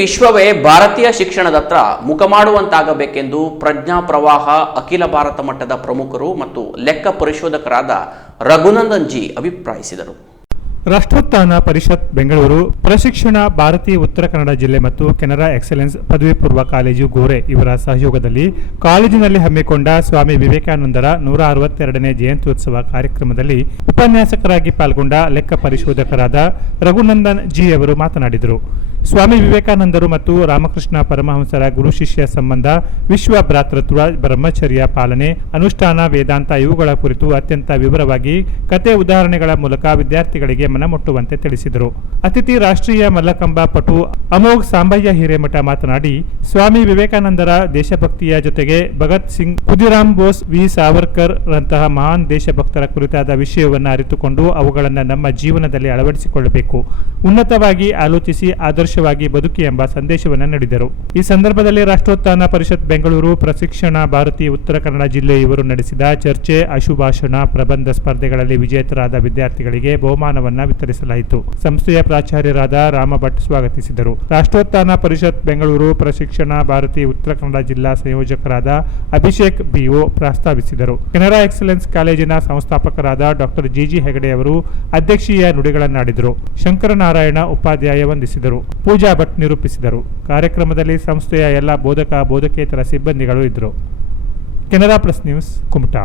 ವಿಶ್ವವೇ ಭಾರತೀಯ ಶಿಕ್ಷಣದತ್ತ ಮುಖ ಮಾಡುವಂತಾಗಬೇಕೆಂದು ಪ್ರಜ್ಞಾ ಪ್ರವಾಹ ಅಖಿಲ ಭಾರತ ಮಟ್ಟದ ಪ್ರಮುಖರು ಮತ್ತು ಲೆಕ್ಕ ಪರಿಶೋಧಕರಾದ ರಘುನಂದನ್ ಜಿ ಅಭಿಪ್ರಾಯಿಸಿದರು. ರಾಷ್ಟ್ರೋತ್ಥಾನ ಪರಿಷತ್ ಬೆಂಗಳೂರು, ಪ್ರಶಿಕ್ಷಣ ಭಾರತೀಯ ಉತ್ತರ ಕನ್ನಡ ಜಿಲ್ಲೆ ಮತ್ತು ಕೆನರಾ ಎಕ್ಸಲೆನ್ಸ್ ಪದವಿ ಪೂರ್ವ ಕಾಲೇಜು ಗೋರೆ ಇವರ ಸಹಯೋಗದಲ್ಲಿ ಕಾಲೇಜಿನಲ್ಲಿ ಹಮ್ಮಿಕೊಂಡ ಸ್ವಾಮಿ ವಿವೇಕಾನಂದರ ನೂರ ಅರವತ್ತೆರಡನೇ ಜಯಂತ್ಯುತ್ಸವ ಕಾರ್ಯಕ್ರಮದಲ್ಲಿ ಉಪನ್ಯಾಸಕರಾಗಿ ಪಾಲ್ಗೊಂಡ ಲೆಕ್ಕ ಪರಿಶೋಧಕರಾದ ರಘುನಂದನ್ ಜಿ ಅವರು ಮಾತನಾಡಿದರು. ಸ್ವಾಮಿ ವಿವೇಕಾನಂದರು ಮತ್ತು ರಾಮಕೃಷ್ಣ ಪರಮಹಂಸರ ಗುರು ಶಿಷ್ಯ ಸಂಬಂಧ ವಿಶ್ವ ಭ್ರಾತೃತ್ವ ಬ್ರಹ್ಮಚರ್ಯ ಪಾಲನೆ ಅನುಷ್ಠಾನ ವೇದಾಂತ ಇವುಗಳ ಕುರಿತು ಅತ್ಯಂತ ವಿವರವಾಗಿ ಕತೆ ಉದಾಹರಣೆಗಳ ಮೂಲಕ ವಿದ್ಯಾರ್ಥಿಗಳಿಗೆ ಮನಮುಟ್ಟುವಂತೆ ತಿಳಿಸಿದರು. ಅತಿಥಿ ರಾಷ್ಟ್ರೀಯ ಮಲ್ಲಕಂಬ ಪಟು ಅಮೋಘ್ ಸಾಂಬಯ್ಯ ಹಿರೇಮಠ ಮಾತನಾಡಿ, ಸ್ವಾಮಿ ವಿವೇಕಾನಂದರ ದೇಶಭಕ್ತಿಯ ಜೊತೆಗೆ ಭಗತ್ ಸಿಂಗ್, ಖುದಿರಾಮ್ ಬೋಸ್ ವಿ ಸಾವರ್ಕರ್ ರಂತಹ ಮಹಾನ್ ದೇಶಭಕ್ತರ ಕುರಿತಾದ ವಿಷಯವನ್ನು ಅರಿತುಕೊಂಡು ಅವುಗಳನ್ನು ನಮ್ಮ ಜೀವನದಲ್ಲಿ ಅಳವಡಿಸಿಕೊಳ್ಳಬೇಕು. ಉನ್ನತವಾಗಿ ಆಲೋಚಿಸಿ ಆದರ್ಶವಾಗಿ ಬದುಕಿ ಎಂಬ ಸಂದೇಶವನ್ನು ನೀಡಿದರು. ಈ ಸಂದರ್ಭದಲ್ಲಿ ರಾಷ್ಟ್ರೋತ್ಥಾನ ಪರಿಷತ್ ಬೆಂಗಳೂರು ಪ್ರಶಿಕ್ಷಣ ಭಾರತಿ ಉತ್ತರ ಕನ್ನಡ ಜಿಲ್ಲೆ ಇವರು ನಡೆಸಿದ ಚರ್ಚೆ, ಅಶುಭಾಷಣ, ಪ್ರಬಂಧ ಸ್ಪರ್ಧೆಗಳಲ್ಲಿ ವಿಜೇತರಾದ ವಿದ್ಯಾರ್ಥಿಗಳಿಗೆ ಬಹುಮಾನವನ್ನು ವಿತರಿಸಲಾಯಿತು. ಸಂಸ್ಥೆಯ ಪ್ರಾಚಾರ್ಯರಾದ ರಾಮಭಟ್ ಸ್ವಾಗತಿಸಿದರು. ರಾಷ್ಟ್ರೋತ್ಥಾನ ಪರಿಷತ್ ಬೆಂಗಳೂರು ಪ್ರಶಿಕ್ಷಣ ಭಾರತಿ ಉತ್ತರ ಕನ್ನಡ ಜಿಲ್ಲಾ ಸಂಯೋಜಕರಾದ ಅಭಿಷೇಕ್ ಬಿಒ ಪ್ರಸ್ತಾವಿಸಿದರು. ಕೆನರಾ ಎಕ್ಸಲೆನ್ಸ್ ಕಾಲೇಜಿನ ಸಂಸ್ಥಾಪಕರಾದ ಡಾಕ್ಟರ್ ಜಿಜಿ ಹೆಗಡೆ ಅವರು ಅಧ್ಯಕ್ಷೀಯ ನುಡಿಗಳನ್ನಾಡಿದರು. ಶಂಕರನಾರಾಯಣ ಉಪಾಧ್ಯಾಯ ವಂದಿಸಿದರು. ಪೂಜಾ ಭಟ್ ನಿರೂಪಿಸಿದರು. ಕಾರ್ಯಕ್ರಮದಲ್ಲಿ ಸಂಸ್ಥೆಯ ಎಲ್ಲ ಬೋಧಕ ಬೋಧಕೇತರ ಸಿಬ್ಬಂದಿಗಳು ಇದ್ದರು. Canara plus news Kumta.